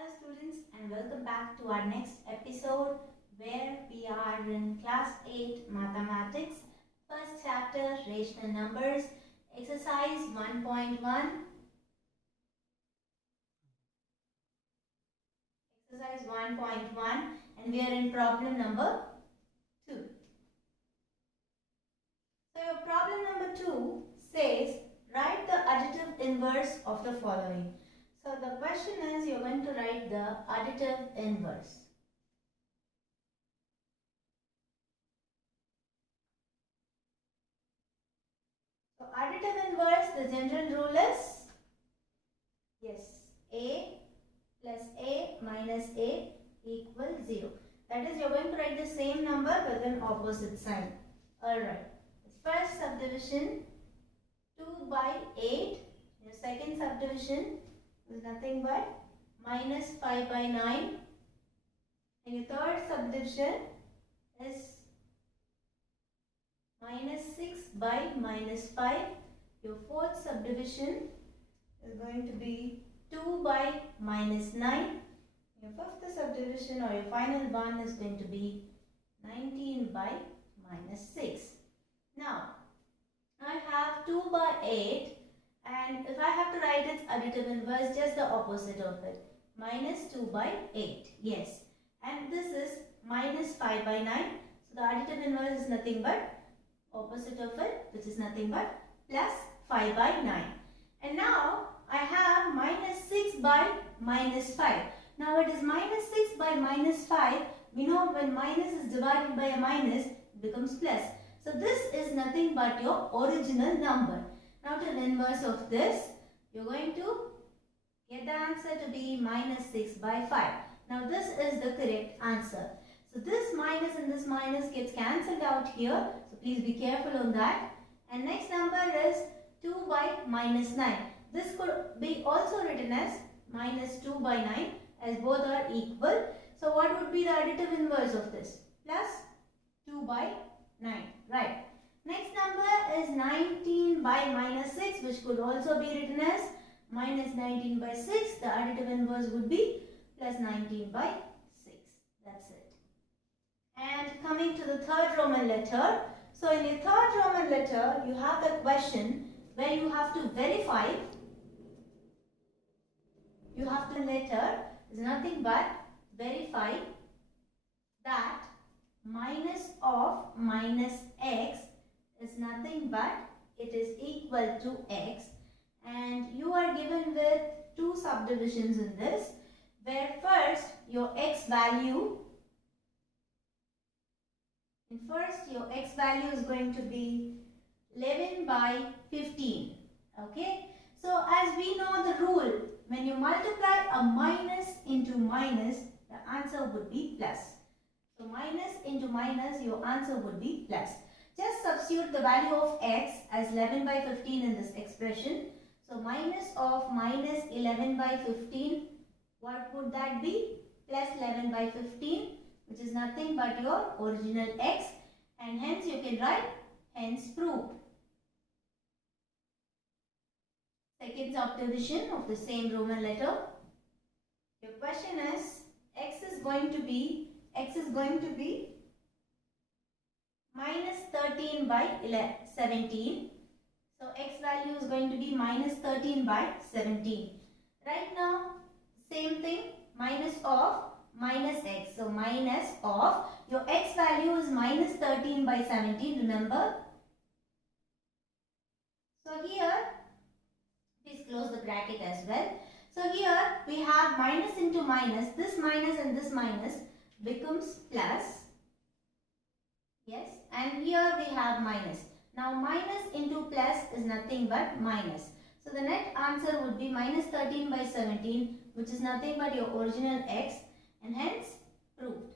Hello students and welcome back to our next episode where we are in class 8 mathematics, first chapter rational numbers, exercise 1.1. Exercise 1.1 and we are in problem number 2. So your problem number 2 says write the additive inverse of the following. So the question is you're going to write the additive inverse. So additive inverse, the general rule is yes, A plus A minus A equals 0. That is, you're going to write the same number but then opposite sign. Alright. First subdivision 2 by 8. Your second subdivision is nothing but minus 5 by 9. And your third subdivision is minus 6 by minus 5. Your fourth subdivision is going to be 2 by minus 9. Your fifth subdivision or your final one is going to be 19 by minus 6. Now, I have 2 by 8 and if I have to write its additive inverse, just the opposite of it. Minus 2 by 8. Yes. And this is minus 5 by 9. So the additive inverse is nothing but opposite of it, which is nothing but plus 5 by 9. And now I have minus 6 by minus 5. Now it is minus 6 by minus 5. We know when minus is divided by a minus, it becomes plus. So this is nothing but your original number. Now to the inverse of this, you're going to get the answer to be minus 6 by 5. Now this is the correct answer. So this minus and this minus gets cancelled out here. So please be careful on that. And next number is 2 by minus 9. This could be also written as minus 2 by 9 as both are equal. So what would be the additive inverse of this? Plus 2 by 9. Right. Next number is 19 by minus 6, which could also be written as minus 19 by 6. The additive inverse would be plus 19 by 6. That's it. And coming to the third Roman letter. So in your third Roman letter, you have the question where you have to verify. You have to letter is nothing but verify that minus of minus x is nothing but it is equal to x, and you are given with two subdivisions in this, where first your x value is going to be 11 by 15. Okay, so as we know the rule, when you multiply a minus into minus, the answer would be plus. So minus into minus, your answer would be plus. Just substitute the value of x as 11 by 15 in this expression. So minus of minus 11 by 15, what would that be? Plus 11 by 15, which is nothing but your original x, and hence you can write hence proved. Second subdivision of the same Roman letter. Your question is x is going to be minus 13 by 17. So x value is going to be minus 13 by 17. Right now, same thing, minus of minus x. So minus of your x value is minus 13 by 17, remember. So here, please close the bracket as well. So here we have minus into minus. This minus and this minus becomes plus. Yes, and here we have minus. Now minus into plus is nothing but minus. So the net answer would be minus 13 by 17, which is nothing but your original x, and hence proved.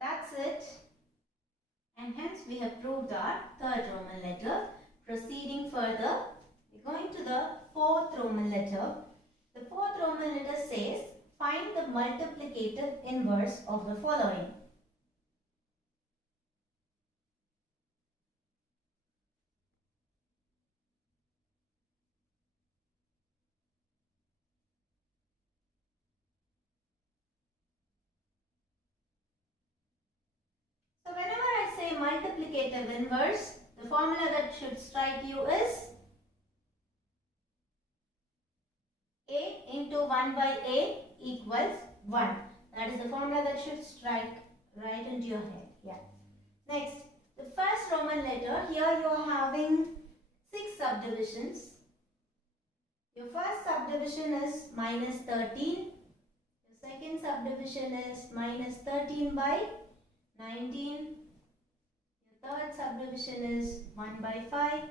That's it. And hence we have proved our third Roman letter. Proceeding further, we're going to the fourth Roman letter. The fourth Roman letter says, find the multiplicative inverse of the following. a multiplicative inverse, the formula that should strike you is A into 1 by A equals 1. That is the formula that should strike right into your head. Yeah. Next, the first Roman letter. Here you are having 6 subdivisions. Your first subdivision is minus 13. Your second subdivision is minus 13 by 19. Your third subdivision is 1 by 5.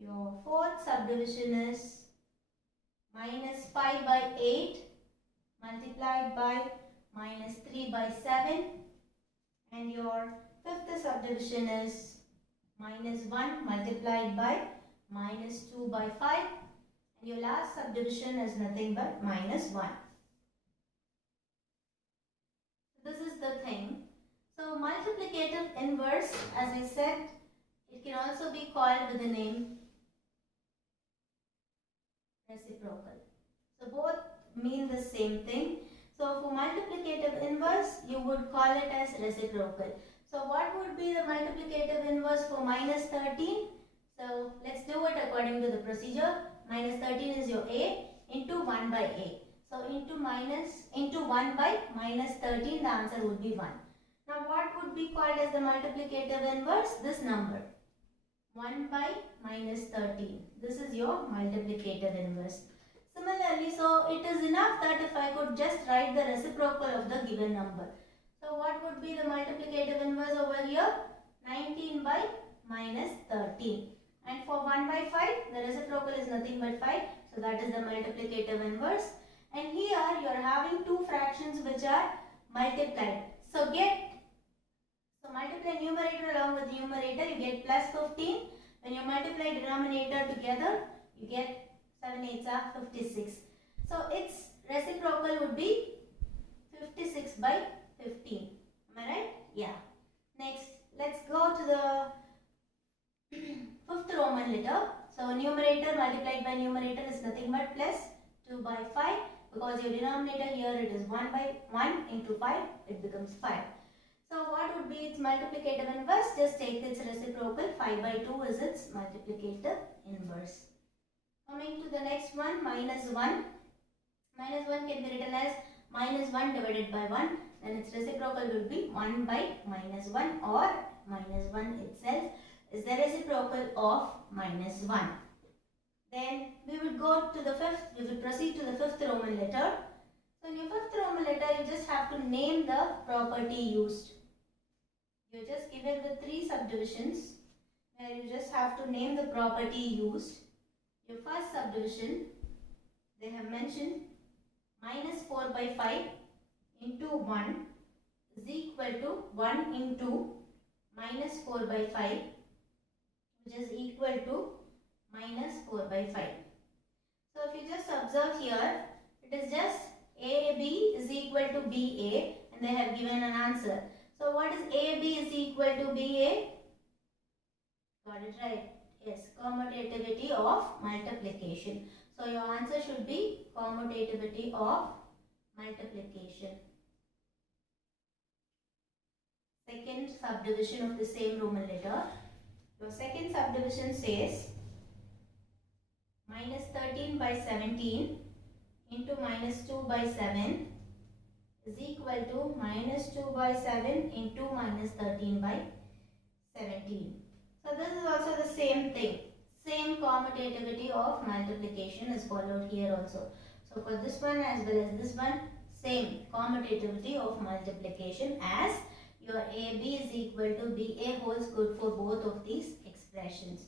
Your fourth subdivision is minus 5 by 8 multiplied by minus 3 by 7. And your fifth subdivision is minus 1 multiplied by minus 2 by 5. And your last subdivision is nothing but minus 1. This is the thing. So multiplicative inverse, as I said, it can also be called with the name reciprocal. So both mean the same thing. So for multiplicative inverse, you would call it as reciprocal. So what would be the multiplicative inverse for minus 13? So let's do it according to the procedure. Minus 13 is your A into 1 by A. So into 1 by minus 13, the answer would be 1. Now what would be called as the multiplicative inverse? This number. 1 by minus 13. This is your multiplicative inverse. Similarly, so it is enough that if I could just write the reciprocal of the given number. So what would be the multiplicative inverse over here? 19 by minus 13. And for 1 by 5, the reciprocal is nothing but 5. So that is the multiplicative inverse. And here you are having two fractions which are multiplied. So multiply numerator along with numerator, you get plus 15. When you multiply denominator together, you get 7 8s are 56. So its reciprocal would be 56 by 15. Am I right? Yeah. Next, let's go to the fifth Roman letter. So numerator multiplied by numerator is nothing but plus 2 by 5. Because your denominator here it is 1 by 1 into 5, it becomes 5. So what would be its multiplicative inverse? Just take its reciprocal. 5 by 2 is its multiplicative inverse. Coming to the next one, minus 1. Minus 1 can be written as minus 1 divided by 1. Then its reciprocal will be 1 by minus 1, or minus 1 itself is the reciprocal of minus 1. Then we would go to the fifth, we will proceed to the fifth Roman letter. So in your fifth Roman letter, you just have to name the property used. You're just given the 3 subdivisions where you just have to name the property used. Your first subdivision, they have mentioned minus 4 by 5 into 1 is equal to 1 into minus 4 by 5, which is equal to minus 4 by 5. So if you just observe here, it is just AB is equal to BA, and they have given an answer. So what is AB is equal to BA? Got it right. Yes, commutativity of multiplication. So your answer should be commutativity of multiplication. Second subdivision of the same Roman letter. Your second subdivision says minus 13 by 17 into minus 2 by 7 is equal to minus 2 by 7 into minus 13 by 17. So this is also the same thing. Same commutativity of multiplication is followed here also. So for this one as well as this one, same commutativity of multiplication, as your AB is equal to BA holds good for both of these expressions.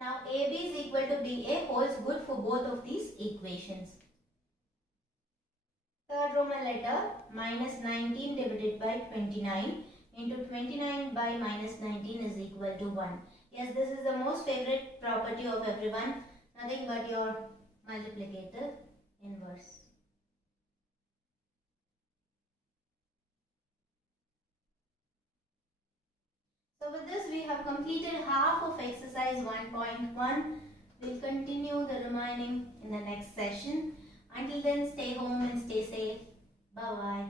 Now AB is equal to BA holds good for both of these equations. Third Roman letter, minus 19 divided by 29 into 29 by minus 19 is equal to 1. Yes, this is the most favorite property of everyone, nothing but your multiplicative inverse. So with this we have completed half of exercise 1.1. We'll continue the remaining in the next session. Until then, stay home and stay safe. Bye-bye.